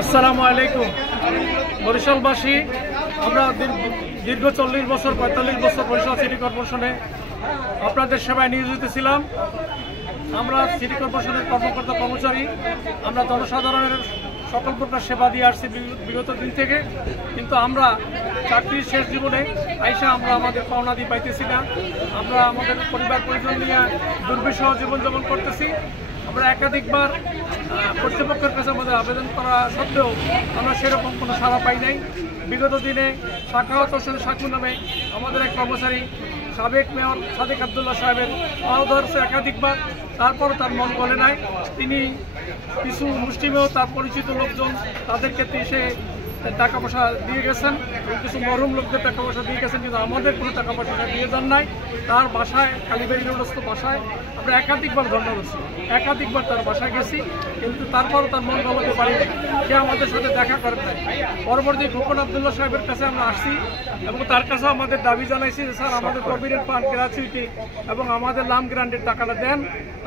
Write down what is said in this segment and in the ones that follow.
আসসালামু আলাইকুম। বরিশালবাসী আমরা দীর্ঘ 40 বছর 45 বছর বরিশাল সিটি কর্পোরেশনে আপনাদের সেবায় নিয়োজিত ছিলাম। আমরা সিটি কর্পোরেশনের কর্মকর্তা কর্মচারী, আমরা জনসাধারণের সকল প্রকার সেবা দিয়ে আসছি বিগত দিন থেকে। কিন্তু আমরা চাকরির শেষ জীবনে আইসা আমরা আমাদের পাওনাদি পাইতেছি না। আমরা আমাদের পরিবার পরিজন নিয়ে দুর্বিষহ জীবনযাপন করতেছি। আমরা একাধিকবার কর্তৃপক্ষের কাছে আমাদের আবেদন করা সত্ত্বেও আমরা সেরকম কোনো সাড়া পাই নাই। বিগত দিনে সাখাওয়াত হোসেন সাকু নামে আমাদের এক কর্মচারী সাবেক মেয়র সাদেক আবদুল্লাহ সাহেবের পাও ধরছে একাধিকবার, তারপরও তার মন গলে নাই। তিনি কিছু মুষ্টিমেয় তার পরিচিত লোকজন তাদেরকে সে টাকা পয়সা দিয়ে গেছেন, কিছু মরহুম লোকদের টাকা পয়সা দিয়ে গেছেন, কিন্তু আমাদের কোনো টাকা পয়সা দিয়ে যান নাই। তার বাসায় কালীবাড়ি রোডস্থ বাসায় আমরা একাধিকবার ধর্ণা করছি, একাধিকবার তার বাসায় গেছি, কিন্তু তারপরও তার মন গলাতে পারিনি। সে আমাদের সাথে দেখা করেন নাই। পরবর্তী খোকন আবদুল্লাহ সাহেবের কাছে আমরা আসছি এবং তার কাছে আমাদের দাবি জানাইছি যে স্যার আমাদের প্রভিডেন্ট ফান্ড গ্র্যাচুইটি এবং আমাদের লাম গ্রান্টের টাকাটা দেন,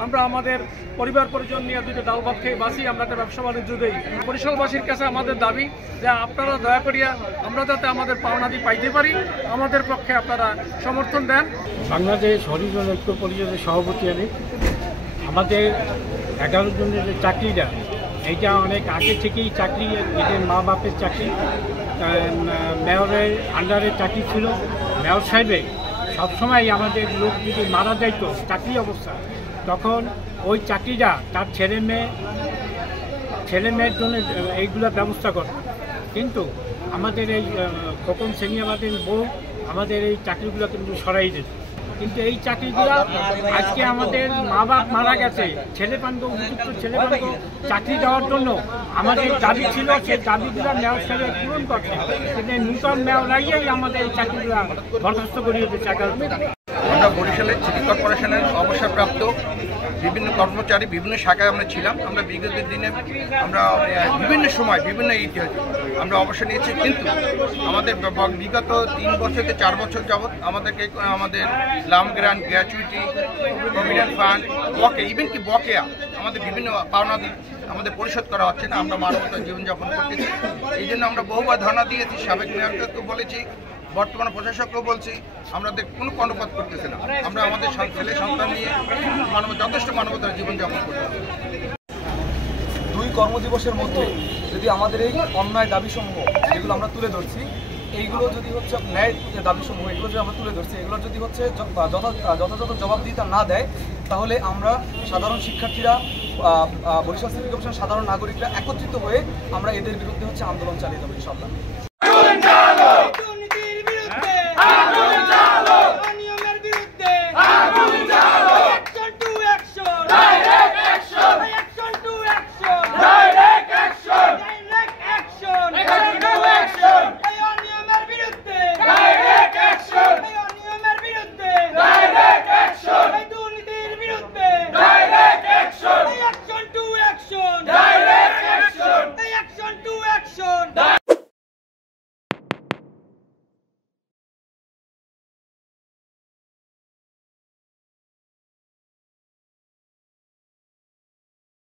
আমরা আমাদের পরিবার পরিজন নিয়ে দুটো ডাল ভাত খেয়ে বাঁচি, আমরা একটা ব্যবসা বাণিজ্য দিই। বরিশালবাসীর কাছে আমাদের দাবি যে আপনারা দয়া করিয়া আমরা যাতে আমাদের পাওনাদি পাইতে পারি, আমাদের পক্ষে আপনারা সমর্থন দেন। বাংলাদেশ হরিজন ঐক্য পরিষদের সভাপতি আমি। আমাদের 11 জনের যে চাকরিটা, এইটা অনেক আগে থেকেই চাকরি, এদের মা বাপের চাকরি, মেয়রের আন্ডারে চাকরি ছিল। মেয়র সাহেবে সবসময় আমাদের লোক যদি মারা যাইত চাকরি অবস্থা, তখন ওই চাকরিটা তার ছেলে মেয়ের জন্য এইগুলো ব্যবস্থা করত। কিন্তু আমাদের এই খোকন সেনিয়াবাদের বউ আমাদের এই চাকরিগুলো কিন্তু সরাই দিত। কিন্তু এই চাকরিগুলো আজকে আমাদের মা বাপ মারা গেছে, ছেলেপানকে উপযুক্ত ছেলেপানকে চাকরি দেওয়ার জন্য আমাদের দাবি ছিল, সেই দাবিগুলো মেয়র সাহেব পূরণ করছে। কিন্তু নূতন মেয়র লাগিয়েই আমাদের এই চাকরিগুলো বরখাস্ত করিয়েছে চাকরি। আমরা বরিশালের সিটি কর্পোরেশনের অবসরপ্রাপ্ত বিভিন্ন কর্মচারী, বিভিন্ন শাখায় আমরা ছিলাম। আমরা বিগত দিনে আমরা বিভিন্ন সময় বিভিন্ন ইতিহাসে আমরা অবসর নিয়েছি, কিন্তু আমাদের বিগত 3 বছর থেকে 4 বছর যাবৎ আমাদেরকে আমাদের লাম grant, gratuity, provident fund, even কি বকেয়া আমাদের বিভিন্ন পাওনাদি আমাদের পরিশোধ করা হচ্ছে না। আমরা মানবতার জীবনযাপন করতেছি, এই জন্য আমরা বহুবার ধর্ণা দিয়েছি, সাবেক মেয়রকেও বলেছি, বর্তমানে প্রশাসককেও বলছি, আমাদের কোনো কর্ণপাত করতেছে না। আমরা আমাদের ছেলে সন্তান নিয়ে যথেষ্ট মানবতার জীবনযাপন করতে হবে। 2 কর্মদিবসের মধ্যে যদি আমাদের এই অন্যায় দাবিসমূহ যেগুলো আমরা তুলে ধরছি, এইগুলো যদি হচ্ছে ন্যায় দাবিসমূহ এগুলো যদি আমরা তুলে ধরছি, এগুলো যদি হচ্ছে যথাযথ জবাবদিহিতা না দেয়, তাহলে আমরা সাধারণ শিক্ষার্থীরা, বরিশাল সিটি কর্পোরেশনের সাধারণ নাগরিকরা একত্রিত হয়ে আমরা এদের বিরুদ্ধে হচ্ছে আন্দোলন চালিয়ে যাবো ইনশাআল্লাহ।